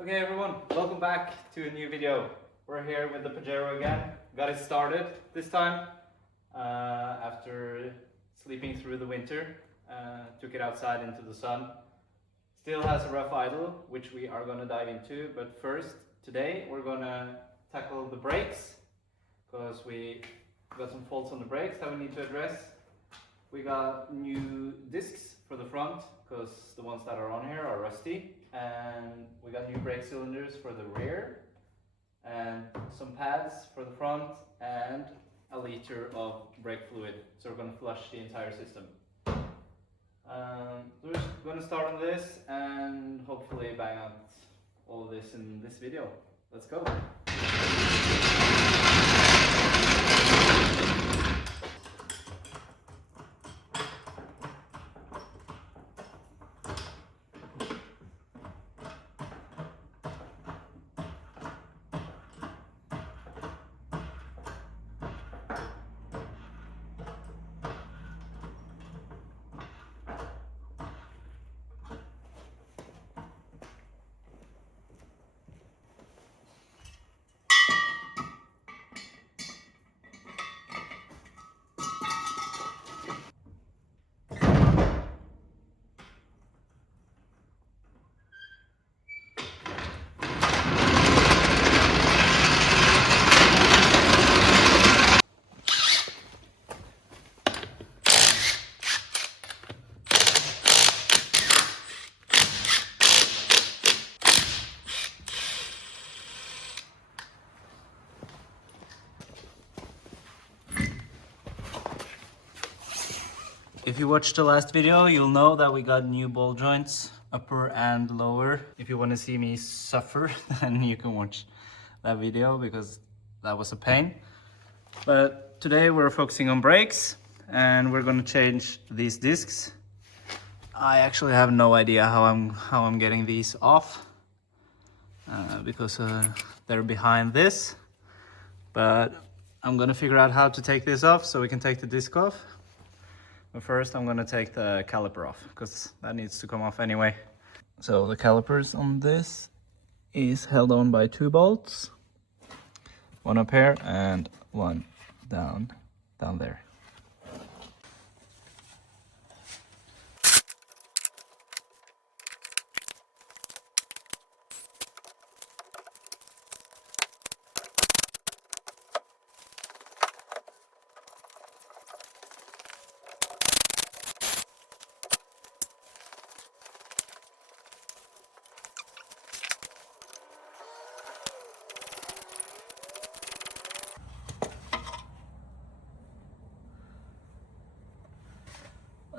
Okay everyone, welcome back to a new video. We're here with the Pajero again. Got it started this time after sleeping through the winter. Took it outside into the sun. Still has a rough idle, which we are going to dive into. But first, today we're going to tackle the brakes, because we got some faults on the brakes that we need to address. We got new discs for the front, because the ones that are on here are rusty. And we got new brake cylinders for the rear, and some pads for the front, and a liter of brake fluid. So we're going to flush the entire system. We're just going to start on this and hopefully bang out all of this in this video. Let's go. If you watched the last video, you'll know that we got new ball joints, upper and lower. If you want to see me suffer, then you can watch that video, because that was a pain. But today we're focusing on brakes, and we're going to change these discs. I actually have no idea how I'm getting these off, because they're behind this. But I'm going to figure out how to take this off so we can take the disc off. But first I'm going to take the caliper off, because that needs to come off anyway. So the calipers on this is held on by 2 bolts. One up here and one down there.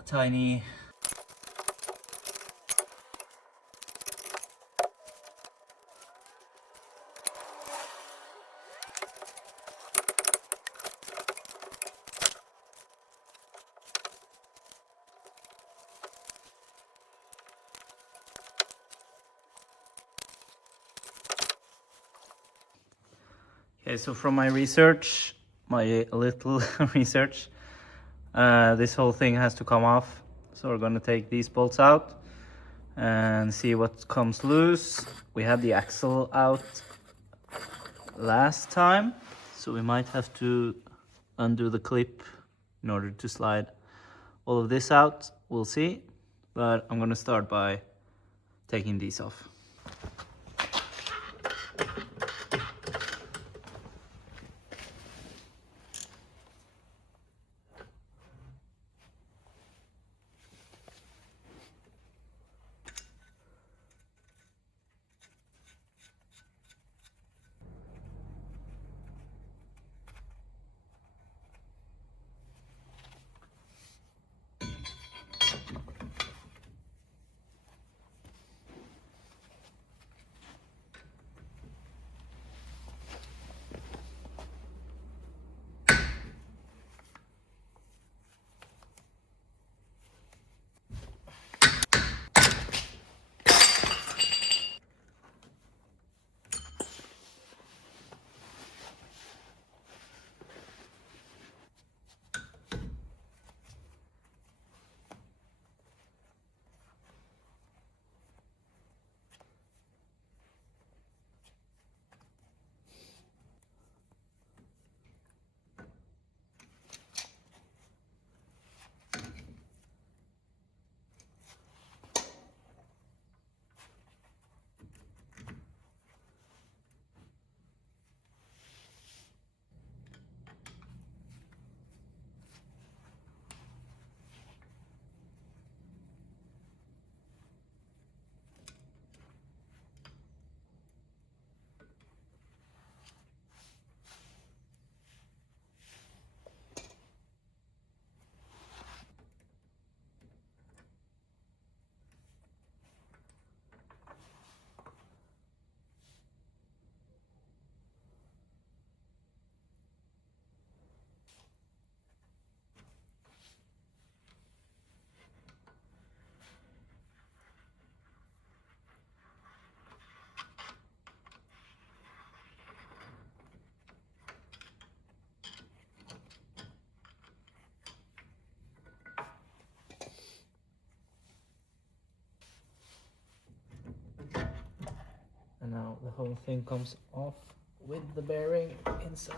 Tiny Okay, so from my research, my little research, this whole thing has to come off. So we're going to take these bolts out and see what comes loose. We had the axle out last time, so we might have to undo the clip in order to slide all of this out. We'll see, but I'm going to start by taking these off. And now the whole thing comes off with the bearing inside.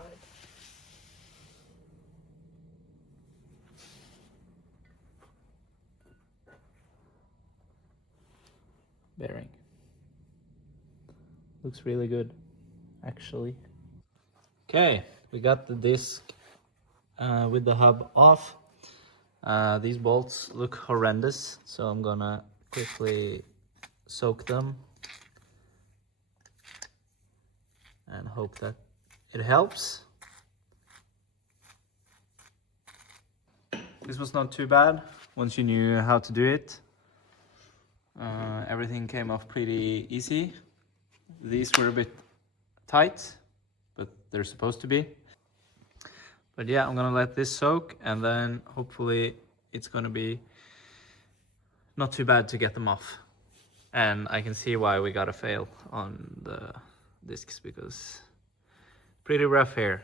Bearing. Looks really good, actually. Okay, we got the disc with the hub off. These bolts look horrendous, so I'm gonna quickly soak them and hope that it helps. This was not too bad once you knew how to do it. Everything came off pretty easy. These were a bit tight, but they're supposed to be. But yeah, I'm gonna let this soak, and then hopefully it's gonna be not too bad to get them off. And I can see why we got a fail on the discs, because pretty rough here.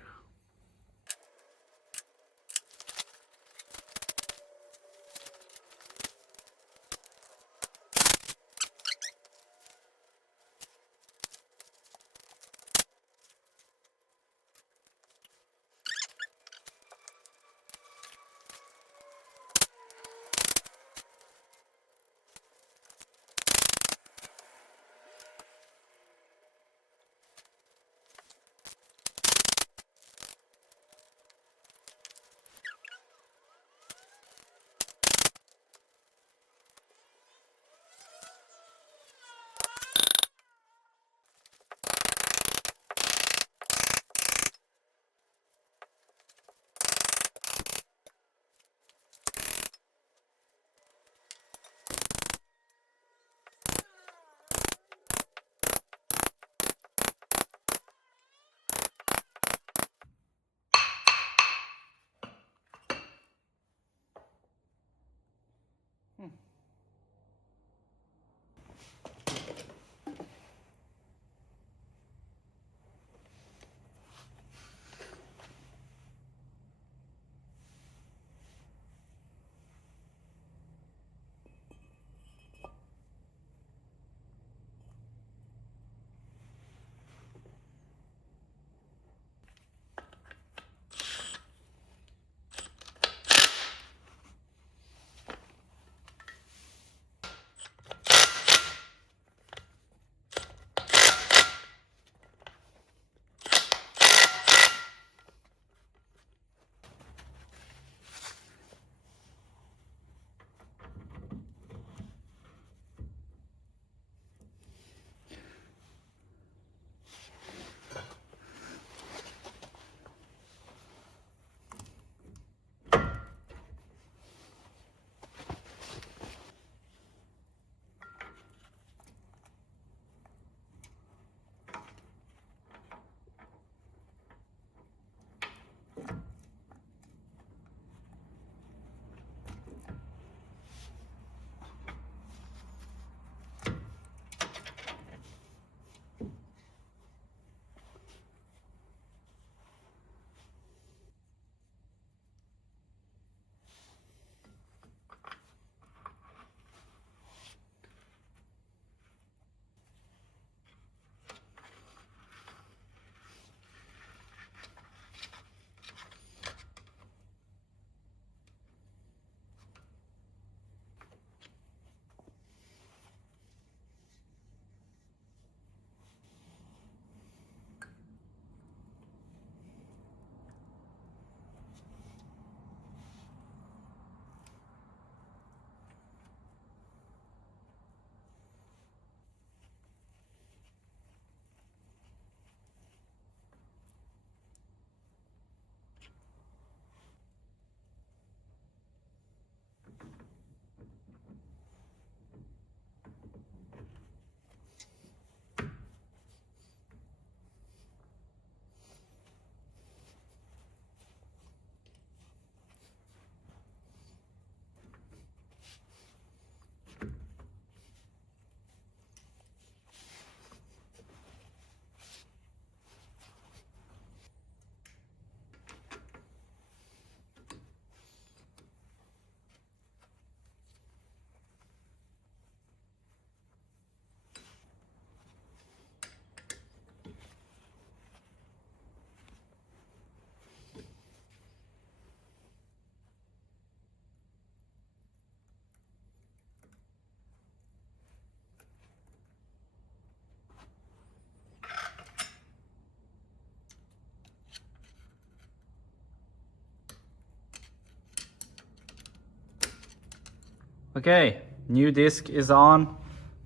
Okay, new disc is on,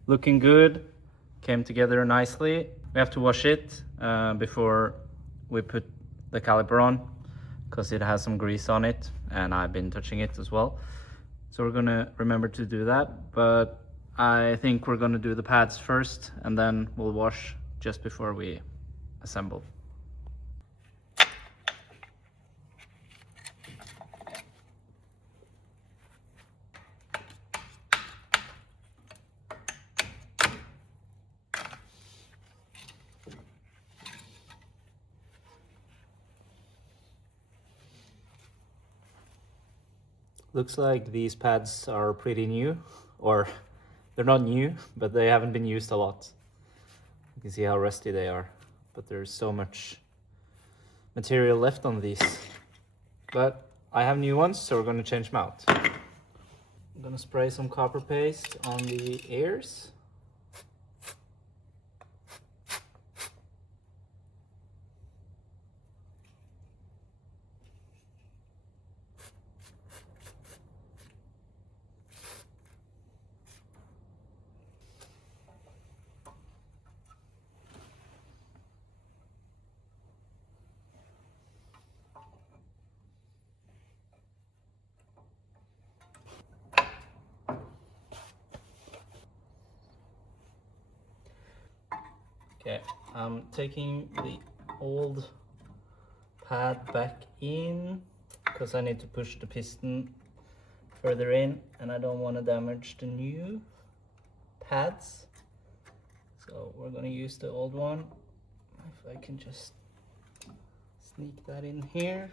looking good, came together nicely. We have to wash it before we put the caliper on, because it has some grease on it and I've been touching it as well. So we're gonna remember to do that, but I think we're gonna do the pads first and then we'll wash just before we assemble. Looks like these pads are pretty new, or they're not new, but they haven't been used a lot. You can see how rusty they are, but there's so much material left on these. But I have new ones, so we're gonna change them out. I'm gonna spray some copper paste on the ears. Okay, I'm taking the old pad back in because I need to push the piston further in and I don't want to damage the new pads. So we're going to use the old one. If I can just sneak that in here.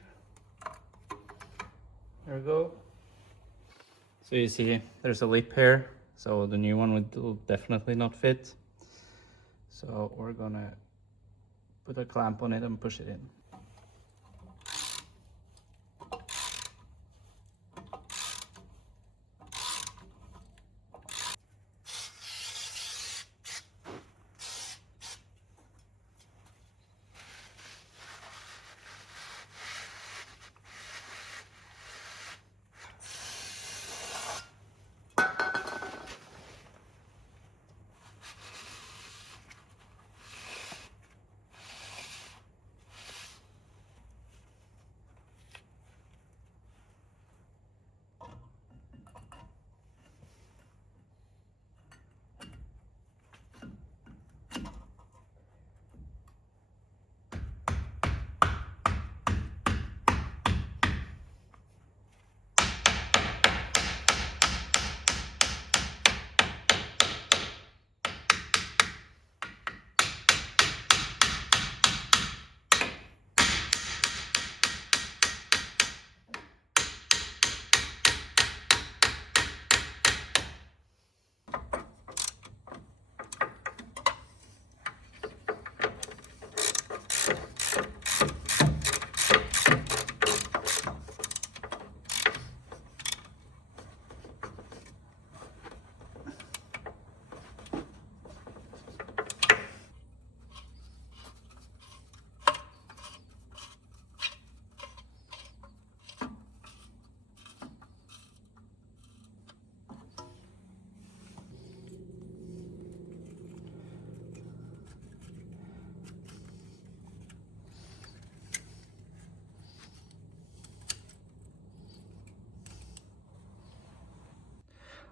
There we go. So you see there's a lip here, so the new one will definitely not fit. So we're gonna put a clamp on it and push it in.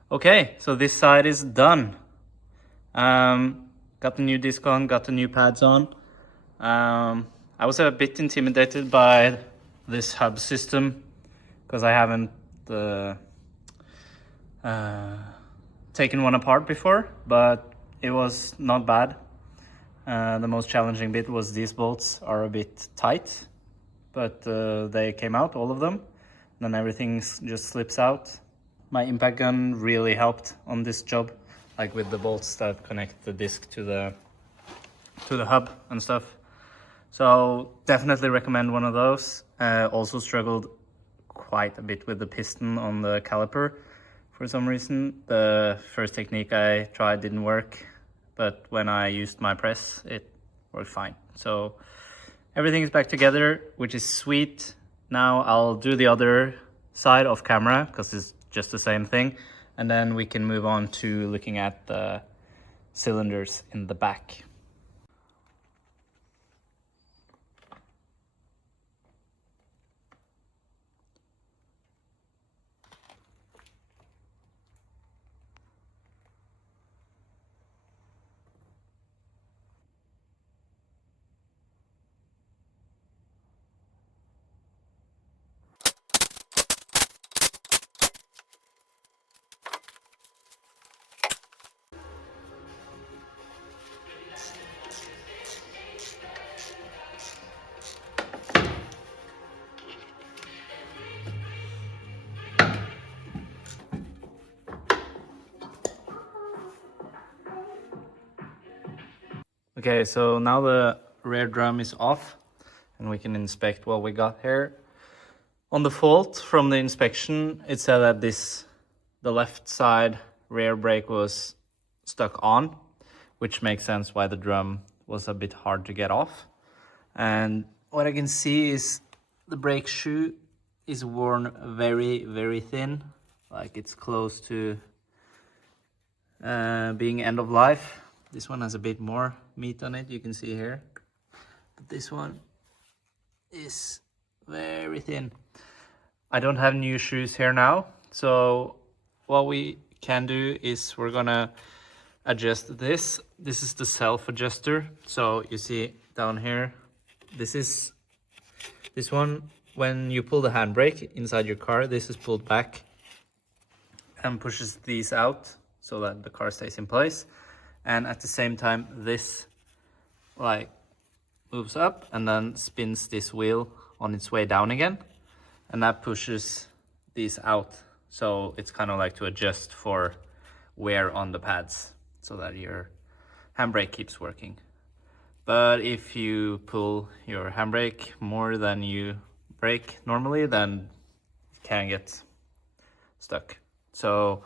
Okay, so this side is done. Got the new disc on, got the new pads on. I was a bit intimidated by this hub system because I haven't taken one apart before, but it was not bad. The most challenging bit was these bolts are a bit tight, but they came out, all of them. Then everything just slips out. My impact gun really helped on this job, like with the bolts that connect the disc to the hub and stuff. So definitely recommend one of those. Also struggled quite a bit with the piston on the caliper for some reason. The first technique I tried didn't work, but when I used my press, it worked fine. So everything is back together, which is sweet. Now I'll do the other side off camera because it's just the same thing. and then we can move on to looking at the cylinders in the back. Okay, so now the rear drum is off and we can inspect what we got here. On the fault from the inspection, it said that the left side rear brake was stuck on, which makes sense why the drum was a bit hard to get off. And what I can see is the brake shoe is worn very, very thin, like it's close to being end of life. This one has a bit more meat on it, you can see here, but this one is very thin. I don't have new shoes here now, so what we can do is we're gonna adjust this. This is the self adjuster, so you see down here, this one, when you pull the handbrake inside your car, this is pulled back and pushes these out so that the car stays in place. And at the same time, this like moves up and then spins this wheel on its way down again, and that pushes these out. So it's kind of like to adjust for wear on the pads so that your handbrake keeps working. But if you pull your handbrake more than you brake normally, then it can get stuck. So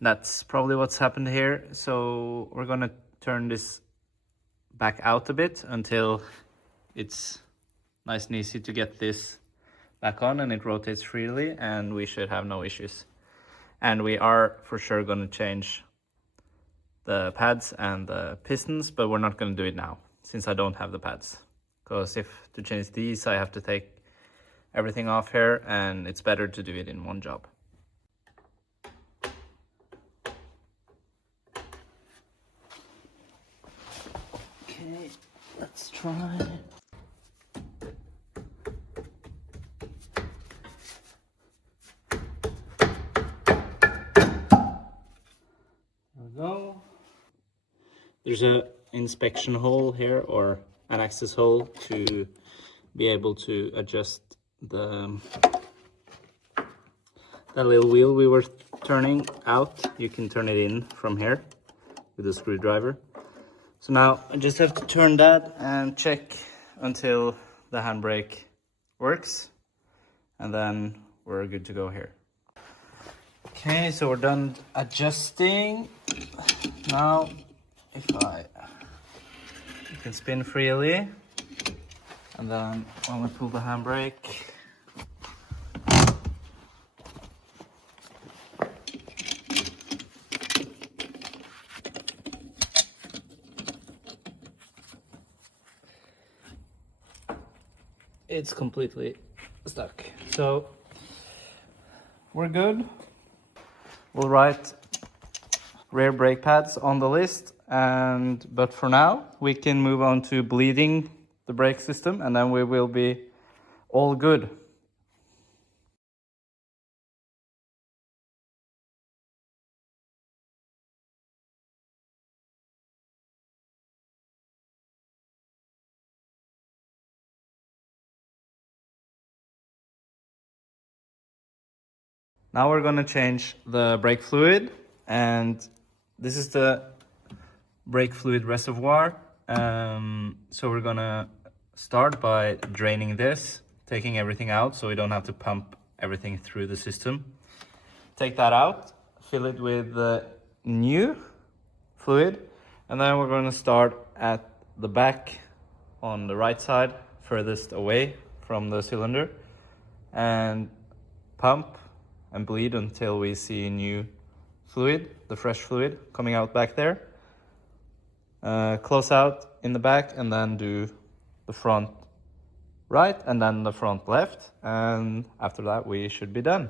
that's probably what's happened here. So we're gonna turn this back out a bit until it's nice and easy to get this back on and it rotates freely, and we should have no issues. And we are for sure gonna change the pads and the pistons, but we're not gonna do it now since I don't have the pads. Because if to change these, I have to take everything off here, and it's better to do it in one job. Okay, let's try. There we go. There's a inspection hole here, or an access hole, to be able to adjust that little wheel we were turning out. You can turn it in from here with a screwdriver. So now I just have to turn that and check until the handbrake works, and then we're good to go here. Okay, so we're done adjusting. Now if you can spin freely, and then when we pull the handbrake, it's completely stuck. So we're good. We'll write rear brake pads on the list, but for now we can move on to bleeding the brake system, and then we will be all good. Now we're going to change the brake fluid, and this is the brake fluid reservoir. So we're going to start by draining this, taking everything out so we don't have to pump everything through the system. Take that out, fill it with the new fluid, and then we're going to start at the back on the right side, furthest away from the cylinder, and pump and bleed until we see new fluid, the fresh fluid coming out back there. Close out in the back and then do the front right and then the front left, and after that we should be done.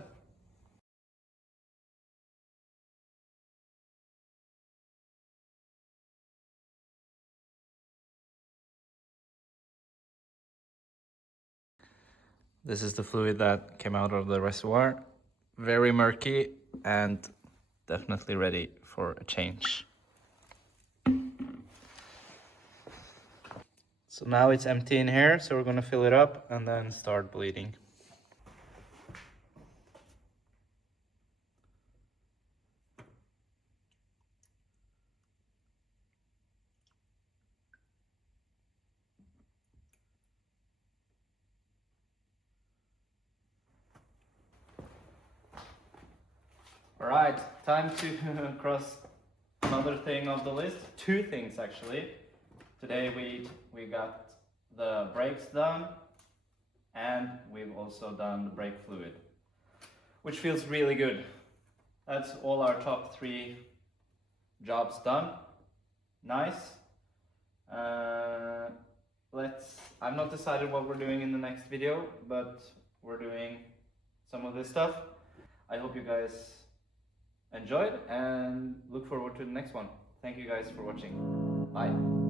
This is the fluid that came out of the reservoir. Very murky and definitely ready for a change. So now it's empty in here, so we're gonna fill it up and then start bleeding. All right, time to cross another thing of the list. Two things actually. Today we got the brakes done, and we've also done the brake fluid, which feels really good. That's all our top 3 jobs done. Nice. I've not decided what we're doing in the next video, but we're doing some of this stuff. I hope you guys enjoyed and look forward to the next one. Thank you guys for watching. Bye.